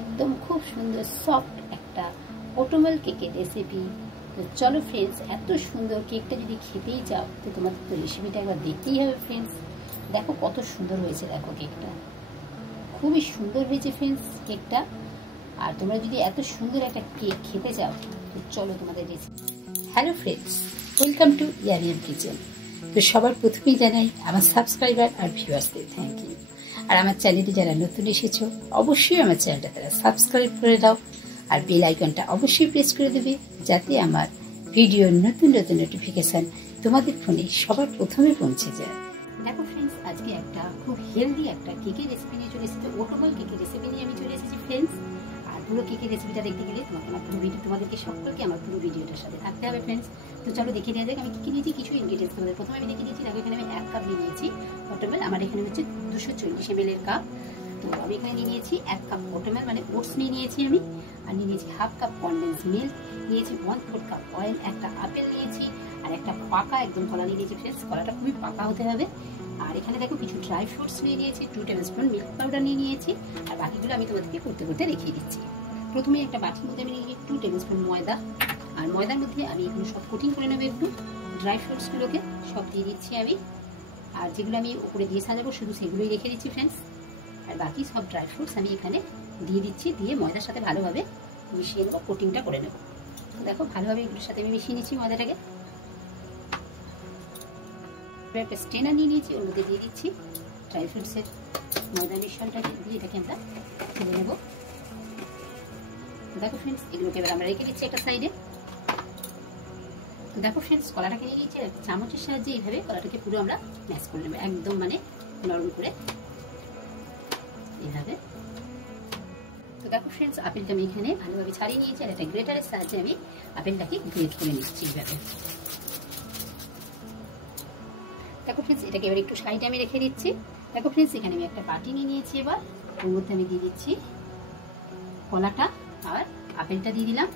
একদম খুব সুন্দর সফট একটা ওটমেল কেকের রেসিপি। তো চলো ফ্রেন্ডস, এত সুন্দর কেকটা যদি খেতেই চাও তো তোমাদের তো রেসিপিটা একবার দেখতেই হবে ফ্রেন্ডস। দেখো কত সুন্দর হয়েছে, দেখো কেকটা খুবই সুন্দর হয়েছে ফ্রেন্ডস কেকটা। আর তোমরা যদি এত সুন্দর একটা কেক খেতে চাও তো চলো তোমাদের recipe. Hello friends, welcome to ইয়ারিয়াম কিচেন। তো সবার প্রথমেই জানাই আমার সাবস্ক্রাইবার আর ভিউয়ার্সদের থ্যাংক ইউ। আর আমার চ্যানেলে যারা নতুন এসেছো অবশ্যই আমার চ্যানেলটা তারা সাবস্ক্রাইব করে দাও আর বেল আইকনটা অবশ্যই প্রেস করে দেবে, যাতে আমার ভিডিওর নতুন নতুন নোটিফিকেশান তোমাদের ফোনে সবার প্রথমে পৌঁছে যায়। দেখো ফ্রেন্ডস, আজকে একটা খুব হেলদি একটা কেকের রেসিপি নিয়ে চলে এসেছি। ওটমেল কেকের রেসিপি নিয়ে আমি চলে এসেছি ফ্রেন্ডস। আর পুরো কেকের রেসিপিটা দেখতে গেলে তোমাদেরকে সকলকে আমার পুরো ভিডিওটার সাথে থাকতে হবে ফ্রেন্ডস। তো চলো দেখে নেওয়া যাক আমি কি নিয়েছি। কিছু ইনগ্রিডিয়েন্টস তোমাদের প্রথমে আমি দেখে নিয়েছি। দেখো এখানে আমি 1 কাপ নিয়ে নিয়েছি ওটমেল। আমার এখানে হচ্ছে 240 ml এর কাপ। তো আমি এখানে নিয়ে নিয়েছি 1 কাপ ওটমেল মানে ওটস নিয়েছি আমি। আর নিয়েছি 1/2 কাপ কনডেন্স মিল্ক, নিয়েছি 1/4 কাপ অয়েল, একটা আপেল নিয়েছি, আর একটা পাকা একদম কলা নিয়েছি ফ্রেন্ডস। কলাটা খুবই পাকা হতে হবে। আর এখানে দেখো কিছু ড্রাই ফ্রুটস নিয়েছি, 2 টেবিলস্পুন মিল্ক পাউডার নিয়েছি। আর বাকিগুলো আমি তোমাদেরকে করতে করতে দেখিয়ে দিচ্ছি। প্রথমে একটা বাটির মধ্যে আমি নিয়েছি 2 টেবিলস্পুন ময়দা। আর ময়দার মধ্যে আমি এগুলো সব কোটিং করে নেবো। একটু ড্রাই ফ্রুটসগুলোকে সব দিয়ে দিচ্ছি আমি। আর যেগুলো আমি উপরে দিয়ে সাজাবো শুধু সেগুলোই রেখে দিচ্ছি ফ্রেন্ডস। আর বাকি সব ড্রাই ফ্রুটস আমি এখানে দিয়ে দিচ্ছি, দিয়ে ময়দার সাথে ভালোভাবে মিশিয়ে নেবো, কোটিংটা করে নেবো। দেখো ভালোভাবে এগুলোর সাথে আমি মিশিয়ে নিচ্ছি ময়দাটাকে। একটা স্ট্রেনার নিয়ে নিয়েছি, ওর মধ্যে দিয়ে দিচ্ছি ড্রাই ফ্রুটসের ময়দা মিশ্রণটাকে, দিয়ে এটাকে আমরা তুলে নেবো। দেখো ফ্রেন্ডস, এগুলোকে এবার আমরা রেখে দিচ্ছি একটা সাইডে। তো দেখো ফ্রেন্ডস, কলাটাকে নিয়ে নিয়েছি, চামচের সাহায্যে এইভাবে কলাটাকে পুরো আমরা ম্যাশ করে নেবো, একদম মানে নরম করে এইভাবে। তো দেখো ফ্রেন্ডস, আপেলটা আমি এখানে ভালোভাবে ছাড়িয়ে নিয়েছি, আর একটা গ্রেটারের সাহায্যে আমি আপেলটাকে গ্রেট করে নিচ্ছি এইভাবে। দেখো ফ্রেন্ডস, এটাকে এবার একটু সাইডে আমি রেখে দিচ্ছি। দেখো ফ্রেন্ডস, এখানে আমি একটা বাটি নিয়ে নিয়েছি। এবার ওর মধ্যে আমি দিয়ে দিচ্ছি কলাটা আর আপেলটা দিয়ে দিলাম।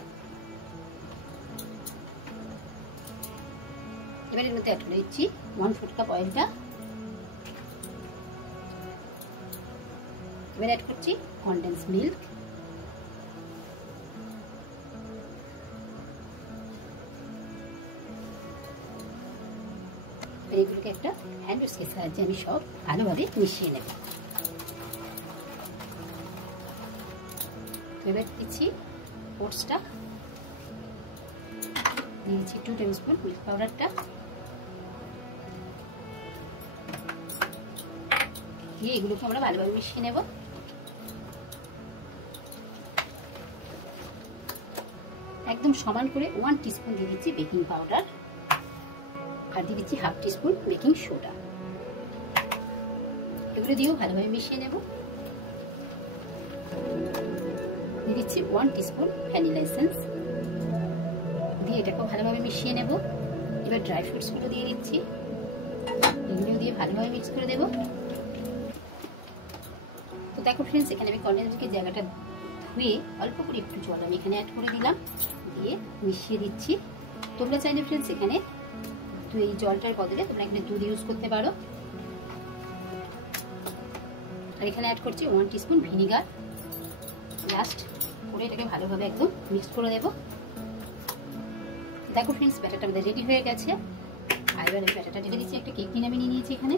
এবার এর মধ্যে অ্যাড করে দিচ্ছি 1/4 কাপ অয়েলটা। এবার অ্যাড করছি কনডেন্স মিল্ক। এগুলোকে একটা হ্যান্ড উইস্কের সাহায্যে আমি সব ভালোভাবে মিশিয়ে নেব। এবার দিচ্ছি ওটসটা, দিয়েছি 2 টেবিলস্পুন মিল্ক পাউডারটা, দিয়ে এগুলোকে আমরা ভালোভাবে মিশিয়ে নেব। একদম সমান করে 1 টিস্পুন দিয়ে দিচ্ছি বেকিং পাউডার, আর দিয়ে দিচ্ছি 1/2 টিস্পুন বেকিং সোডা। এগুলো দিয়েও ভালোভাবে মিশিয়ে নেব। দিয়ে দিচ্ছি 1 টিস্পুন ভ্যানিলা এসেন্স, দিয়ে এটাকেও ভালোভাবে মিশিয়ে নেব। এবার ড্রাই ফ্রুটসগুলো দিয়ে দিচ্ছি, এগুলো দিয়ে ভালোভাবে মিক্স করে দেব। তো দেখো ফ্রেন্ডস, এখানে আমি কনডেন্স মিল্কের জায়গাটা ধুয়ে অল্প করে একটু জল আমি এখানে অ্যাড করে দিলাম, দিয়ে মিশিয়ে দিচ্ছি। তোমরা চাইলে ফ্রেন্ডস এখানে এই জলটার বদলে তোমরা এখানে দুধ ইউজ করতে পারো। আর এখানে অ্যাড করছি 1 টিস্পুন ভিনিগার। লাস্ট করে এটাকে ভালোভাবে একদম মিক্স করে দেব। দেখো ফ্রেন্ডস, ব্যাটারটা আমাদের রেডি হয়ে গেছে। আর এবার আমি ব্যাটারটা ঢেলে দিচ্ছি। একটা কেক কিনে আমি নিয়ে নিয়েছি এখানে।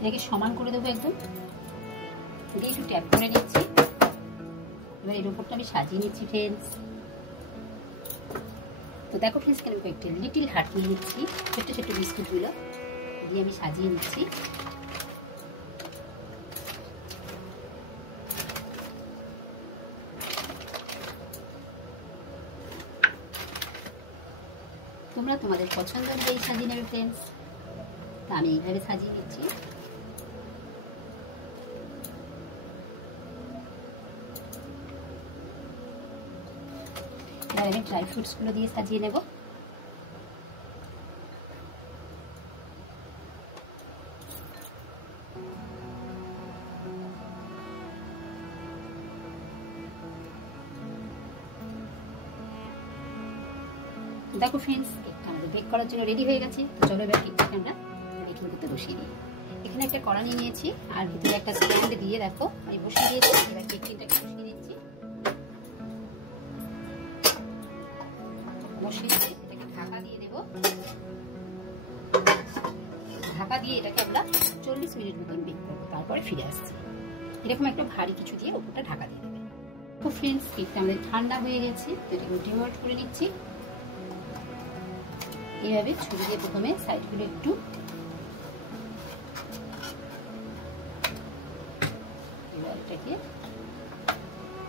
এটাকে সমান করে দেবো একদম, দিয়ে একটু ট্যাপ করে নিচ্ছি। এবার এর উপরটা আমি সাজিয়ে নিচ্ছি ফ্রেন্ডস। তো দেখো ফ্রেন্ডস, আমি কয়েকটা লিটিল হার্ট নিয়ে নিচ্ছি, ছোট্ট ছোট্ট বিস্কুটগুলো দিয়ে আমি সাজিয়ে নিচ্ছি। তোমরা তোমাদের পছন্দ অনুযায়ী সাজিয়ে নেবে ফ্রেন্ডস। তা আমি এইভাবে সাজিয়ে নিচ্ছি। এবার আমি ড্রাই ফ্রুটসগুলো দিয়ে সাজিয়ে নেব। দেখো ফ্রেন্ডস, কেকটা আমাদের বেক করার জন্য রেডি হয়ে গেছে। চলো এবার কেকটাকে আমরা বেকিং করতে বসিয়ে দিই। এখানে একটা কড়াই নিয়েছি আর ভিতরে একটা স্ট্যান্ড দিয়ে দেখো আমি বসিয়ে দিয়েছি। এবার কেক টিনটাকে বসিয়ে দিচ্ছি। বসিয়ে দিয়ে এটাকে ঢাকা দিয়ে দেবো। ঢাকা দিয়ে এটাকে আমরা 40 মিনিট মতন বেক করবো, তারপরে ফিরে আসছি। এরকম একটা ভারী কিছু দিয়ে উপরটা ঢাকা দিয়ে দেবে। তো ফ্রেন্ডস, কেকটা আমাদের ঠান্ডা হয়ে গেছে, তো এটাকে ডিমোল্ড করে নিচ্ছি। এইভাবে ছুরি দিয়ে প্রথমে সাইডগুলো একটু এবার এটাকে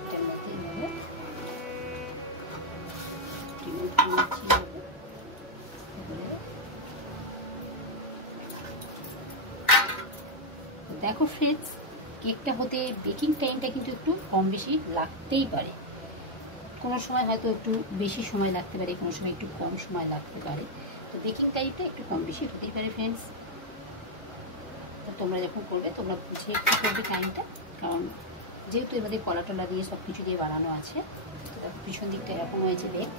এটার মধ্যে এভাবে ডিমোল্ড করে নিচ্ছি। দেখো ফ্রেন্ডস, কেকটা হতে বেকিং টাইমটা কিন্তু একটু কম বেশি লাগতেই পারে। কোনো সময় হয়তো একটু বেশি সময় লাগতে পারে, কোনো সময় একটু কম সময় লাগতে পারে। তো বেকিং টাইমটা একটু কম বেশি হতেই পারে ফ্রেন্ডস। তো তোমরা যখন করবে তোমরা বুঝে একটু করবে টাইমটা, কারণ যেহেতু এবারে কলা টলা দিয়ে সব কিছু দিয়ে বানানো আছে। তো পিছন দিকটা এরকম হয়েছে বেক।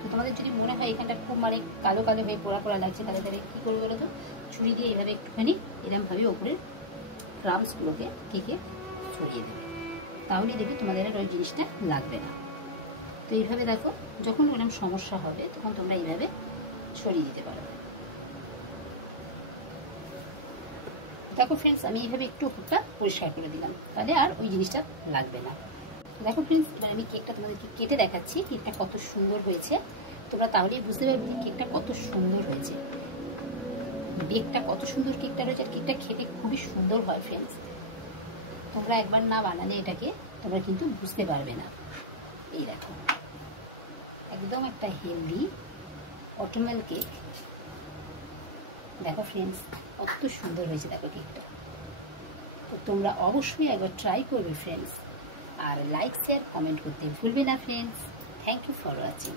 তো তোমাদের যদি মনে হয় এখানটা খুব মানে কালো কালো হয়ে পোড়া পোড়া লাগছে, তাহলে তাহলে কী করবে বলো তো, ছুরি দিয়ে এভাবে একটুখানি এরমভাবে ওপরে ক্রাম্বসগুলোকে কেকে ছড়িয়ে দেবে, তাহলে দেখবে তোমাদের আর ওই জিনিসটা লাগবে না। তো এইভাবে দেখো, যখন ওরকম সমস্যা হবে তখন তোমরা এইভাবে ছড়িয়ে দিতে পারবে। দেখো ফ্রেন্ডস, আমি এইভাবে একটু উপরটা পরিষ্কার করে দিলাম, তাহলে আর ওই জিনিসটা লাগবে না। দেখো ফ্রেন্ডস, এবার আমি কেকটা তোমাদেরকে কেটে দেখাচ্ছি। কেকটা কত সুন্দর হয়েছে, তোমরা তাহলেই বুঝতে পারবে কেকটা কত সুন্দর হয়েছে, বেকটা কত সুন্দর কেকটা রয়েছে। আর কেকটা খেতে খুবই সুন্দর হয় ফ্রেন্ডস। তোমরা একবার না বানালে এটাকে তোমরা কিন্তু বুঝতে পারবে না। এই দেখো, একদম একটা হেলদি অটোমেল কেক। দেখো ফ্রেন্ডস, কত সুন্দর হয়েছে দেখো কেকটা। তো তোমরা অবশ্যই একবার ট্রাই করবে ফ্রেন্ডস, আর লাইক শেয়ার কমেন্ট করতে ভুলবে না friends. Thank you for watching.